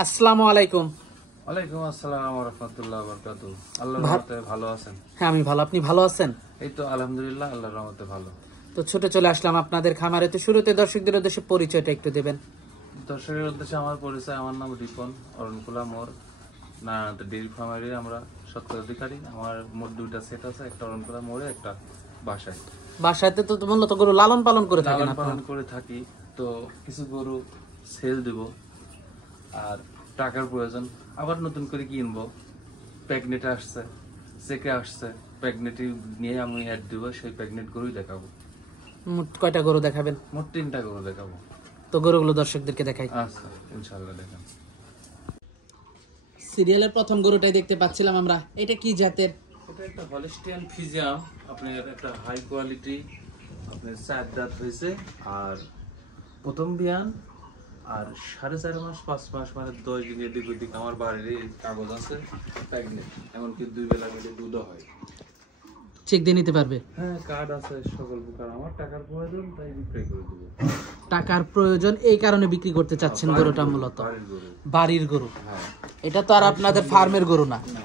আসসালামু আলাইকুম। ওয়ালাইকুম আসসালাম ওয়া রাহমাতুল্লাহি ওয়া বারাকাতুহু। আল্লাহর রহমতে ভালো আছেন? হ্যাঁ, আমি ভালো। আপনি ভালো আছেন? এই তো আলহামদুলিল্লাহ, আল্লাহর রহমতে ভালো। তো ছোট চলে আসলাম আপনাদের খামারে। তো শুরুতে দর্শকদের উদ্দেশ্যে পরিচয়টা একটু দেবেন। দর্শকের উদ্দেশ্যে আমার পরিচয়, আমার নাম রিপন, অরণকুলা মোর নারায়ণত ডেইরি ফার্মারের আমরা স্বত্বাধিকারী। আমার মোট দুইটা সেট আছে, একটা অরণকুলা মোড়ে, একটা বাসায়। বাসাতে তো মূলত গরু লালন পালন করে থাকেন লালন আপনারা? পালন করে থাকি। তো কিছু গরু সেল দেব, আর টাকার প্রয়োজন, আবার নতুন করে কিনবো। প্রেগনেট আসছে, চেকে আসছে, প্রেগনেটি নিয়ে আমি অ্যাড দিব, সেই প্রেগনেট গরুই দেখাবো। মোট কয়টা গরু দেখাবেন? মোট 3টা গরু দেখাবো। তো গরুগুলো দর্শকদেরকে দেখাই। আচ্ছা, ইনশাআল্লাহ দেখান। সিরিয়ালের প্রথম গরুটাই দেখতে পাচ্ছিলাম আমরা। এটা কি জাতের? এটা একটা হলিস্টিয়ান ফিজিয়াম, আপনার একটা হাই কোয়ালিটি, আপনার 4 দাঁত হয়েছে, আর প্রথম বিয়ান, আর 4.5 মাস 5 মাস, মানে 10 দিন এদিক ওদিক আমার বাড়ির কাগজ আছে, প্রেগনেন্ট, এমনকি 2 বেলা মিলে দুধও হয়। চেক দিয়ে নিতে পারবে? হ্যাঁ, কার্ড আছে সকল প্রকার। আমার টাকার প্রয়োজন, তাই বিক্রি করে দেবো। টাকার প্রয়োজন, এই কারণে বিক্রি করতে চাচ্ছেন গরুটা? মূলত বাড়ির গরু। হ্যাঁ, এটা তো আর আপনাদের ফার্মের গরু না। না।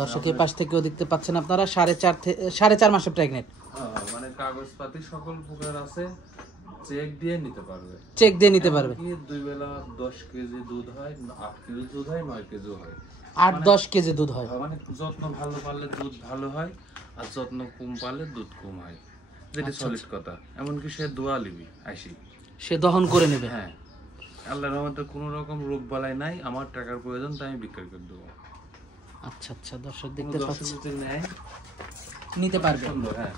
দর্শক এই পাশ থেকেও দেখতে পাচ্ছেন আপনারা 4.5 মাসে প্রেগনেন্ট। মানে কাগজপাতি সকল প্রকার আছে, চেক দিয়ে নিতে পারবে। চেক দিয়ে নিতে পারবে। 2 বেলা 10 কেজি দুধ হয়, 8 কেজি দুধ হয়, 9 কেজি হয়। 8-10 কেজি দুধ হয়। মানে যত্ন ভালো পারলে দুধ ভালো হয়, আর যত্ন কম পারলে দুধ কম হয়, যেটা সলিড কথা। এমনকি সে দোয়া লিবি আইসি, সে দহন করে নেবে। হ্যাঁ, আল্লাহর রহমতে কোনো রকম রোগ বালাই নাই। আমার টাকার প্রয়োজন, তাই আমি বিক্রি করে দেবো। আচ্ছা আচ্ছা, দর্শক দেখতে পাচ্ছেন, যদি নেয় নিতে পারবে। সুন্দর, হ্যাঁ,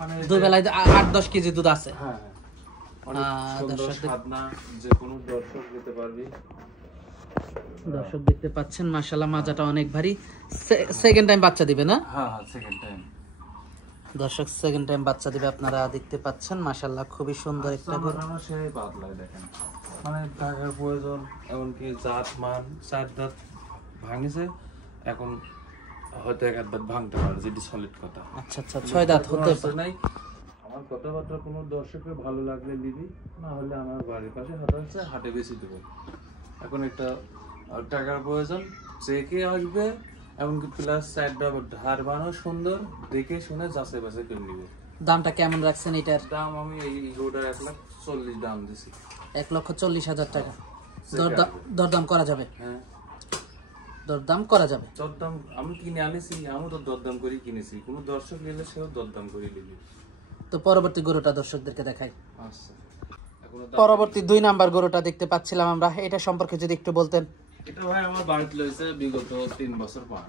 মানে দুই বেলায় 8-10 কেজি দুধ আছে। হ্যাঁ, অনেক সুন্দর দর্শক সাদনা, যে কোনো দর্শক দিতে পারবি। দর্শক দেখতে পাচ্ছেন, মাশাআল্লাহ মাজাটা অনেক ভারী। সেকেন্ড টাইম বাচ্চা দিবে না? হ্যাঁ, সেকেন্ড টাইম। দর্শক সেকেন্ড টাইম বাচ্চা দিবে, আপনারা দেখতে পাচ্ছেন। মাশাআল্লাহ খুবই সুন্দর একটা গরু। সেই পাতলায় দেখেন, মানে টাকার প্রয়োজন, এমনকি জাত মান 4 দাঁত ভাঙিছে, এখন হয়তো 1 দাঁত ভাঙতে পারে, যেটি সলিড কথা। আচ্ছা আচ্ছা, 6 দাঁত হতে পারে। নাই, আমার কথাবার্তা কোনো দর্শকের ভালো লাগলে দিবি, না হলে আমার বাড়ির পাশে হাট আছে, হাটে বেশি দেবো। এখন একটা টাকার প্রয়োজন, চেকে আসবে, এমনকি প্লাস 4 ধার বানো সুন্দর, দেখে শুনে যাচাই বাছাই করে নিবে। দামটা কেমন রাখছেন এটার? দাম আমি এই গরুটার 1,40,000 দাম দিছি। 1,40,000 টাকা। দরদাম করা যাবে? হ্যাঁ, দরদাম করা যাবে। দরদাম আমি কিনে আনিছি, আমি তো দরদাম করে কিনেছি। কোনো দর্শক নিলে সেও দরদাম করে নিবি। তো পরবর্তী গরুটা দর্শকদেরকে দেখাই। আচ্ছা, পরবর্তী 2 নাম্বার গরুটা দেখতে পাচ্ছিলাম আমরা। এটা সম্পর্কে যদি একটু বলতেন। এটা ভাই আমার বাড়িতে লইছে বিগত 3 বছর পর।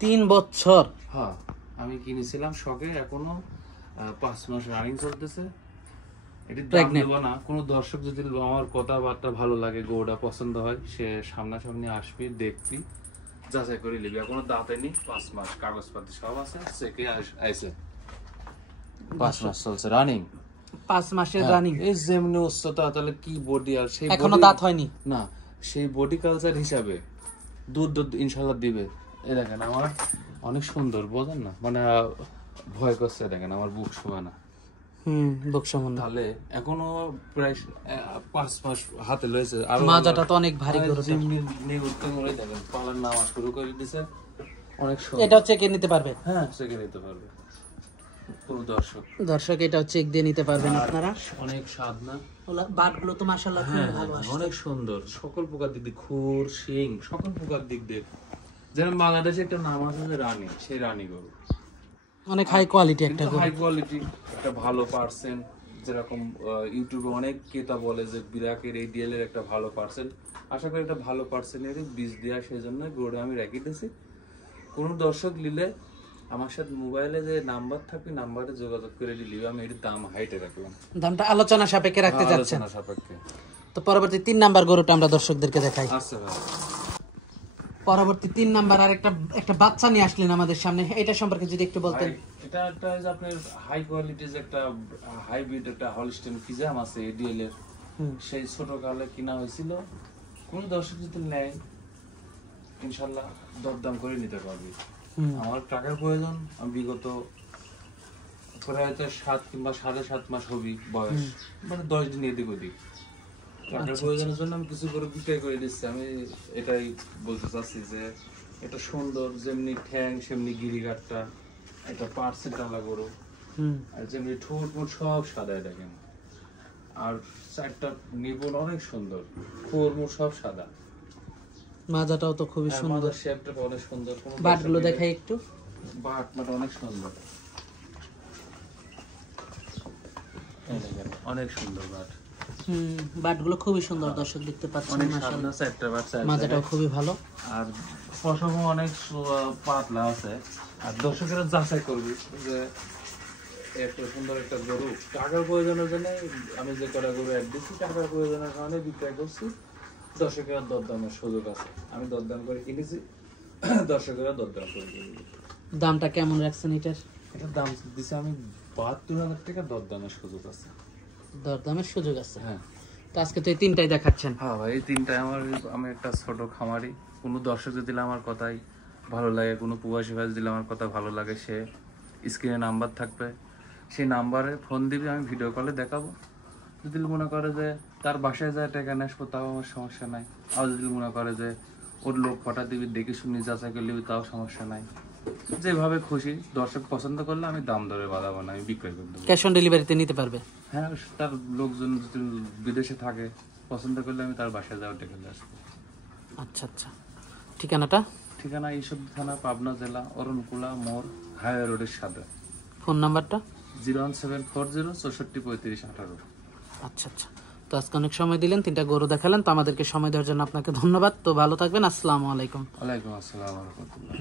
3 বছর? হ্যাঁ, আমি কিনেছিলাম শখে, এখনো 5 মাস রানিং চলতেছে। এটা দাম দেব না। কোনো দর্শক যদি আমার কথাবার্তা ভালো লাগে, গরুটা পছন্দ হয়, সে সামনাসামনি আসবি, দেখবি, যাচাই করে নিবি। এখনো দাঁতে নি, 5 মাস, কাগজপাতি সব আছে, চেকে আইছে, 5 মাস চলছে রানিং। 5 মাসের রানিং। এই যেমনি উচ্চতা, তাহলে কি বডি, আর সেই এখনো দাঁত হয়নি না, সেই বডি কালচার হিসাবে দুধ ইনশাআল্লাহ দিবে। এই দেখেন আমার অনেক সুন্দর, বোঝেন না, মানে ভয় করছে, দেখেন আমার বুক শোয়া না। বুক সমান। তাহলে এখনো প্রায় 5 মাস হাতে লয়েছে। আর মাজাটা তো অনেক ভারী গরু। দেখেন পালার নামা শুরু করে দিছে, অনেক সুন্দর। এটাও চেক নিতে পারবে? হ্যাঁ, চেকে নিতে পারবে পুরো দর্শক, এটাও চেক দিয়ে নিতে পারবেন আপনারা। অনেক স্বাদ না, বাটগুলো তো মাশাআল্লাহ খুব ভালো আসছে, অনেক সুন্দর, সকল প্রকার দিক দিয়ে, খুর শিং সকল প্রকার দিক দিয়ে। যেমন বাংলাদেশে একটা নাম আছে যে রানী, সেই রানী গরু, অনেক হাই কোয়ালিটি একটা গরু। হাই কোয়ালিটি, একটা ভালো পার্সেন্ট। যেরকম ইউটিউবে অনেক ক্রেতা বলে যে বিরাকের এই ডিএল এর একটা ভালো পার্সেন্ট, আশা করি একটা ভালো পার্সেন্টের বীজ দেওয়া, সেই জন্য গরুটা আমি রেখে দিয়েছি। কোনো দর্শক নিলে আমার সাথে মোবাইলে যে নাম্বার থাকবে, নাম্বারে যোগাযোগ করে দিলে আমি এর দাম হাইটে রাখলাম। দামটা আলোচনা সাপেক্ষে রাখতে যাচ্ছেন? আলোচনা সাপেক্ষে। তো পরবর্তী 3 নাম্বার গরুটা আমরা দর্শকদেরকে দেখাই। আচ্ছা ভাই, পরবর্তী 3 নাম্বার আর একটা বাচ্চা নিয়ে আসলেন আমাদের সামনে। এটা সম্পর্কে যদি একটু বলতেন। এটা একটা আপনার হাই কোয়ালিটির একটা হাইব্রিড, একটা হলস্টেইন ফিজিয়াম আছে এডিএল এর। সেই ছোট কালে কিনা হয়েছিল। কোন দর্শক যদি নেয়, ইনশাআল্লাহ দরদাম করে নিতে পারবে। আমার টাকার প্রয়োজন, আমি বিগত প্রায় 7 কিংবা 7.5 মাস হবি বয়স, মানে 10 দিন এদিক ওদিক। টাকার প্রয়োজনের জন্য আমি কিছু গরু বিক্রয় করে দিচ্ছি। আমি এটাই বলতে চাচ্ছি যে এটা সুন্দর, যেমনি ঠ্যাং সেমনি গিরিঘাটটা, একটা পার্সেন্ট আলা গরু, আর যেমনি ঠোঁট মোট সব সাদা দেখেন, আর চারটা নিপুণ অনেক সুন্দর, খোর মোট সব সাদা, মাজাটাও তো খুবই সুন্দর, শেপটা অনেক সুন্দর। বাটগুলো দেখাই একটু, বাট অনেক সুন্দর, অনেক সুন্দর বাট। বাটগুলো খুবই সুন্দর দর্শক দেখতে পাচ্ছেন, অনেক মাশাআল্লাহ। সাদা, চারটা বাট, মাজাটাও খুবই ভালো, আর পশমও অনেক পাতলা আছে। আর দর্শকেরা যাচাই করবি যে এত সুন্দর একটা গরু টাকার প্রয়োজনের জন্য আমি যে কটা গরু অ্যাড দিচ্ছি, টাকার প্রয়োজনের কারণে বিক্রয় করছি। দর্শকেরা দরদামের সুযোগ আছে, আমি দরদাম করে কিনেছি, দর্শকেরা দরদাম করে কিনেছি। দামটা কেমন রাখছেন এটার? এটার দাম দিছি আমি 72,000 টাকা, দরদামের সুযোগ আছে। দরদামের সুযোগ আছে? হ্যাঁ। তো আজকে তো এই তিনটাই দেখাচ্ছেন? হ্যাঁ ভাই, এই তিনটায় আমি একটা ছোট খামারি। কোনো দর্শক দিলে আমার কথাই ভালো লাগে, কোনো প্রবাসী ভাই দিলে আমার কথা ভালো লাগে, সে স্ক্রিনে নাম্বার থাকবে, সেই নাম্বারে ফোন দিবি, আমি ভিডিও কলে দেখাবো। যদি মনে করে যে তার বাসায় যায় টাকা নিয়ে আসবো, তাও আমার সমস্যা নাই। আর যদি মনে করে যে ওর লোক পাঠা দিবি, দেখে শুনি যাচাই করে নিবি, তাও সমস্যা নাই। যেভাবে খুশি, দর্শক পছন্দ করলে আমি দাম দরে বাড়াবো না, আমি বিক্রয় করে দেবো। ক্যাশ অন ডেলিভারিতে নিতে পারবে? হ্যাঁ, তার লোকজন যদি বিদেশে থাকে, পছন্দ করলে আমি তার বাসায় যাওয়ার ডেকে নিয়ে আসবো। আচ্ছা আচ্ছা, ঠিকানাটা? ঠিকানা ঈশ্বরদী থানা, পাবনা জেলা, অরণকুলা মোড়, হাইওয়ে রোডের সাথে। ফোন নাম্বারটা? 01740 64 35 18। আচ্ছা আচ্ছা, তো আজকে অনেক সময় দিলেন, তিনটা গরু দেখালেন, তো আমাদেরকে সময় দেওয়ার জন্য আপনাকে ধন্যবাদ। তো ভালো থাকবেন, আসসালামু আলাইকুম। ওয়ালাইকুম আসসালাম ওয়া রাহমাতুল্লাহ।